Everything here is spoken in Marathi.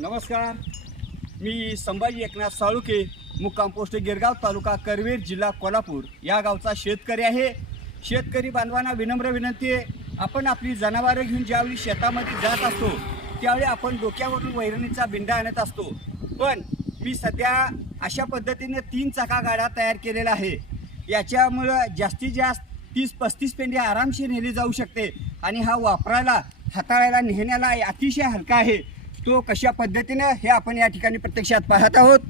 नमस्कार. मी संभाजी एकनाथ साळुके मुक्काम पोस्ट गिरगाव तालुका करवीर जिल्हा कोल्हापूर या गावचा शेतकरी आहे. शेतकरी बांधवांना विनम्र विनंती आहे आपण आपली जनावरं घेऊन ज्यावेळी शेतामध्ये जात असतो त्यावेळी आपण डोक्यावरून वैरणीचा बिंडा आणत असतो. पण मी सध्या अशा पद्धतीने तीन चाका गाड्या तयार केलेल्या आहे. याच्यामुळं जास्तीत जास्त तीस पस्तीस पेंडी आरामशीर नेली जाऊ शकते आणि हा वापरायला हाताळायला नेण्याला अतिशय हलका आहे. तो कशा पद्धतीनं हे आपण या ठिकाणी प्रत्यक्षात पाहत आहोत?